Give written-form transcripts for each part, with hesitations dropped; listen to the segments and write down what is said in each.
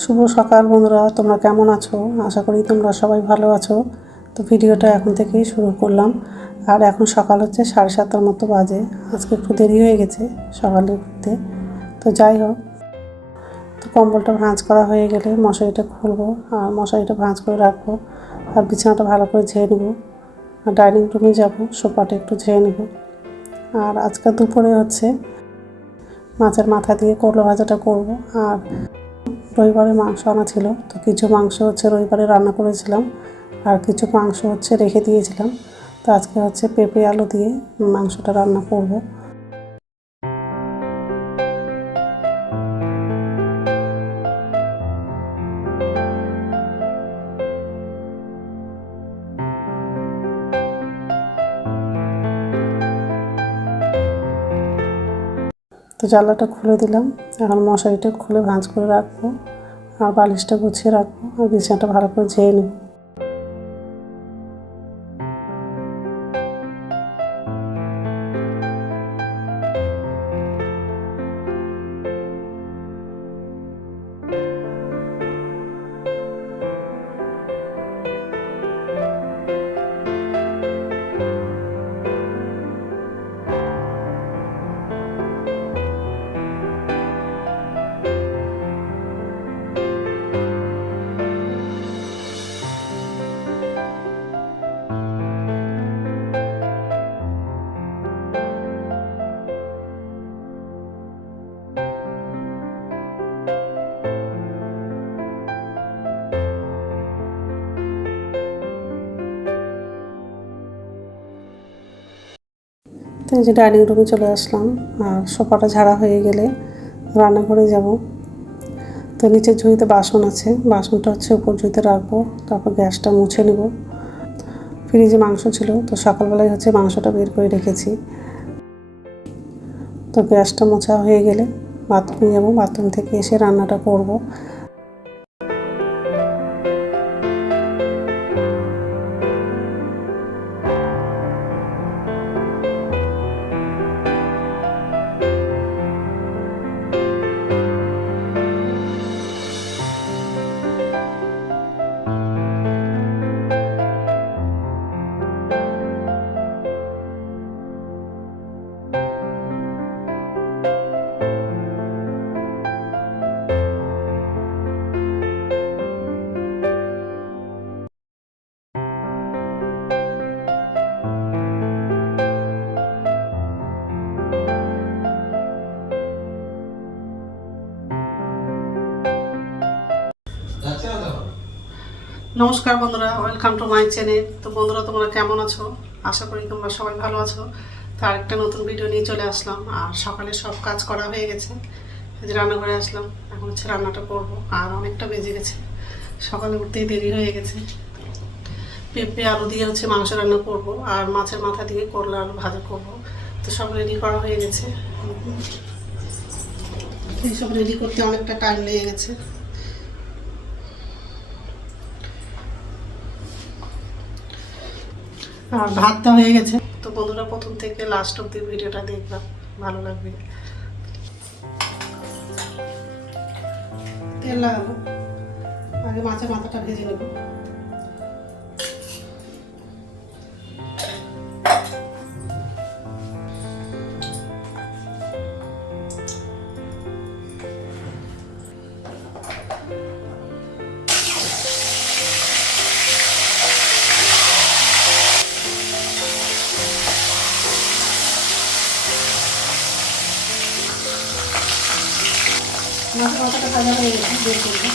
শুভ সকাল বন্ধুরা, তোমরা কেমন আছো? আশা করি তোমরা সবাই ভালো আছো। তো ভিডিওটা এখন থেকেই শুরু করলাম। আর এখন সকাল হচ্ছে 7:30টার মতো বাজে। আজকে একটু দেরি হয়ে গেছে সকালে উঠতে। তো যাই হোক, তো কম্বলটা ভাঁজ করা হয়ে গেলে মশারিটা খুলবো আর মশারিটা ভাঁজ করে রাখবো। আর বিছানাটা ভালো করে ঝেড়ে নেবো। আর ডাইনিং রুমে যাবো, সোফাটা একটু ঝেড়ে নেবো। আর আজকে দুপুরে হচ্ছে মাছের মাথা দিয়ে করলা ভাজাটা করবো। আর রবিবারে মাংস আনা ছিল, তো কিছু মাংস হচ্ছে রবিবারে রান্না করেছিলাম আর কিছু মাংস হচ্ছে রেখে দিয়েছিলাম। তো আজকে হচ্ছে পেঁপে আলু দিয়ে মাংসটা রান্না করব। তো জানলাটা খুলে দিলাম, এখন মশারিটা খুলে ভাঁজ করে রাখবো আর বালিশটা গুছিয়ে রাখবো আর বিছানাটা ভালো করে ঝেড়ে নেব। তো এই যে ডাইনিং রুমে চলে আসলাম। আর সোফাটা ঝাড়া হয়ে গেলে রান্নাঘরে যাব। তো নিচের ঝুড়িতে বাসন আছে, বাসনটা হচ্ছে উপর ঝুড়িতে রাখবো। তারপর গ্যাসটা মুছে নেব। ফ্রিজে মাংস ছিল, তো সকালবেলায় হচ্ছে মাংসটা বের করে রেখেছি। তো গ্যাসটা মোছা হয়ে গেলে বাথরুমে যাবো, বাথরুম থেকে এসে রান্নাটা করব। নমস্কার বন্ধুরা, ওয়েলকাম টু মাই চ্যানেল। তো বন্ধুরা, তোমরা কেমন আছো? আশা করি তোমরা সবাই ভালো আছো। তো আরেকটা নতুন ভিডিও নিয়ে চলে আসলাম। আর সকালে সব কাজ করা হয়ে গেছে, যে রান্নাঘরে আসলাম। এখন হচ্ছে রান্নাটা করবো। আর অনেকটা বেজে গেছে, সকালে উঠতেই দেরি হয়ে গেছে। পেঁপে আলু দিয়ে হচ্ছে মাংস রান্না করব আর মাছের মাথা দিয়ে করলা আলু ভাজা করব। তো সব রেডি করা হয়ে গেছে। এইসব রেডি করতে অনেকটা টাইম লেগে গেছে। আর ভাতটা হয়ে গেছে। তো বন্ধুরা, প্রথম থেকে লাস্ট অব্দি ভিডিওটা দেখবা, ভালো লাগবে। তেল লাগাবো, আগে মাছের মাথাটা ভেজে নেব। মাছের মাথাটা ভাজা হয়ে গেছে, বের করবো।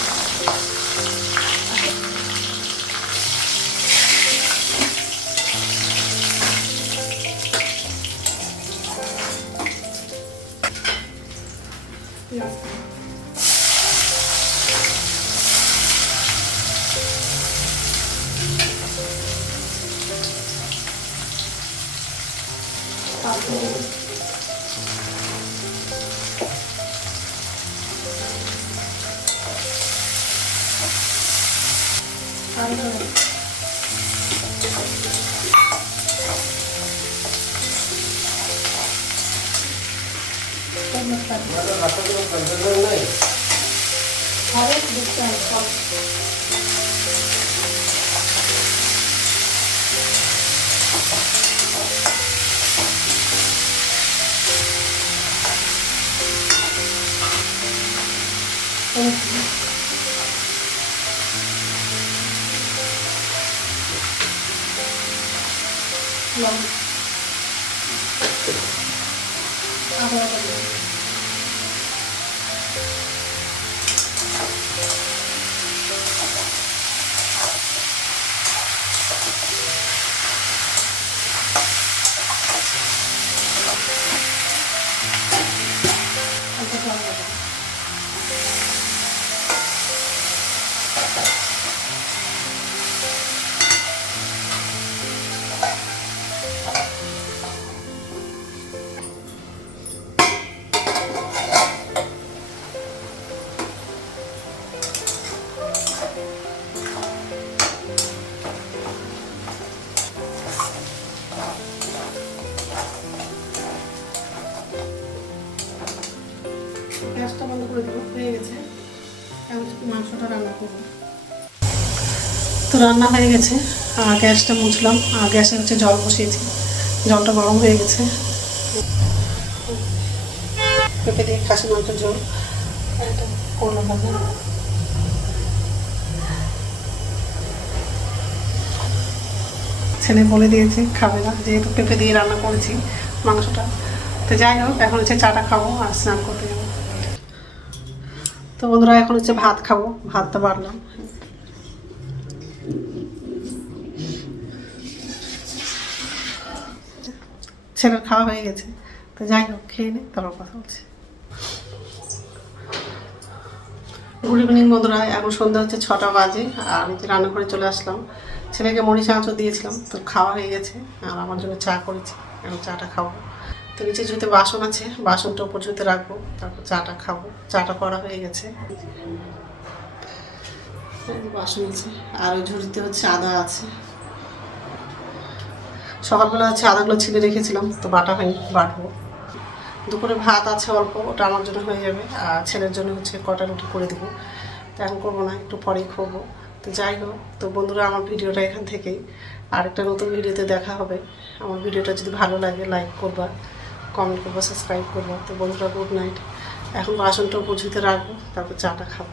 গ্যাসটা বন্ধ করে দেবো, হয়ে গেছে। এখন মাংসটা রান্না করবো। তো রান্না হয়ে গেছে, গ্যাসটা মুছলাম, আর গ্যাসে হচ্ছে জল বসিয়েছি, জলটা গরম হয়ে গেছে। পেঁপে দিয়ে খাসি মাংস ঝোল করলাম ভাবে। ছেলে বলে দিয়েছে খাবে না, যেহেতু পেঁপে দিয়ে রান্না করেছি মাংসটা। তো যাই হোক, এখন হচ্ছে চাটা খাবো আর স্নান করতে যাবো। তো বন্ধুরা, এখন হচ্ছে ভাত খাবো, ভাতটা বাড়লাম। ছেলের খাওয়া হয়ে গেছে, তো যাই হোক খেয়ে নে, তারপর কথা বলছি। গুড ইভিনিং বন্ধুরা, এখন সন্ধ্যা হচ্ছে 6টা বাজে, আর আমি রান্নাঘরে চলে আসলাম। ছেলেকে মুড়ি চানাচুর দিয়েছিলাম, তো খাওয়া হয়ে গেছে, আর আমার জন্য চা করেছি, এখন চাটা খাবো। তো নিচে ঝুঁতে বাসন আছে, বাসনটা উপর ঝুঁতে রাখবো, তারপর চাটা খাবো। চাটা করা হয়ে গেছে, বাসন আছে, আর ওই ঝুড়িতে হচ্ছে আদা আছে। সকালবেলা হচ্ছে আদাগুলো ছিলে রেখেছিলাম, তো বাটা হয়নি, বাটবো। দুপুরে ভাত আছে অল্প, ওটা আমার জন্য হয়ে যাবে, আর ছেলের জন্য হচ্ছে কটা রুটি করে দেবো। তো এখন করবো না, একটু পরেই খাবো। তো যাই হোক, তো বন্ধুরা, আমার ভিডিওটা এখান থেকেই, আরেকটা নতুন ভিডিওতে দেখা হবে। আমার ভিডিওটা যদি ভালো লাগে লাইক করবা, কমেন্ট করবা, সাবস্ক্রাইব করবা। তো বন্ধুরা, গুড নাইট। এখন বাসনটা উপর ঝুঁতে রাখবো, তারপর চাটা খাবো।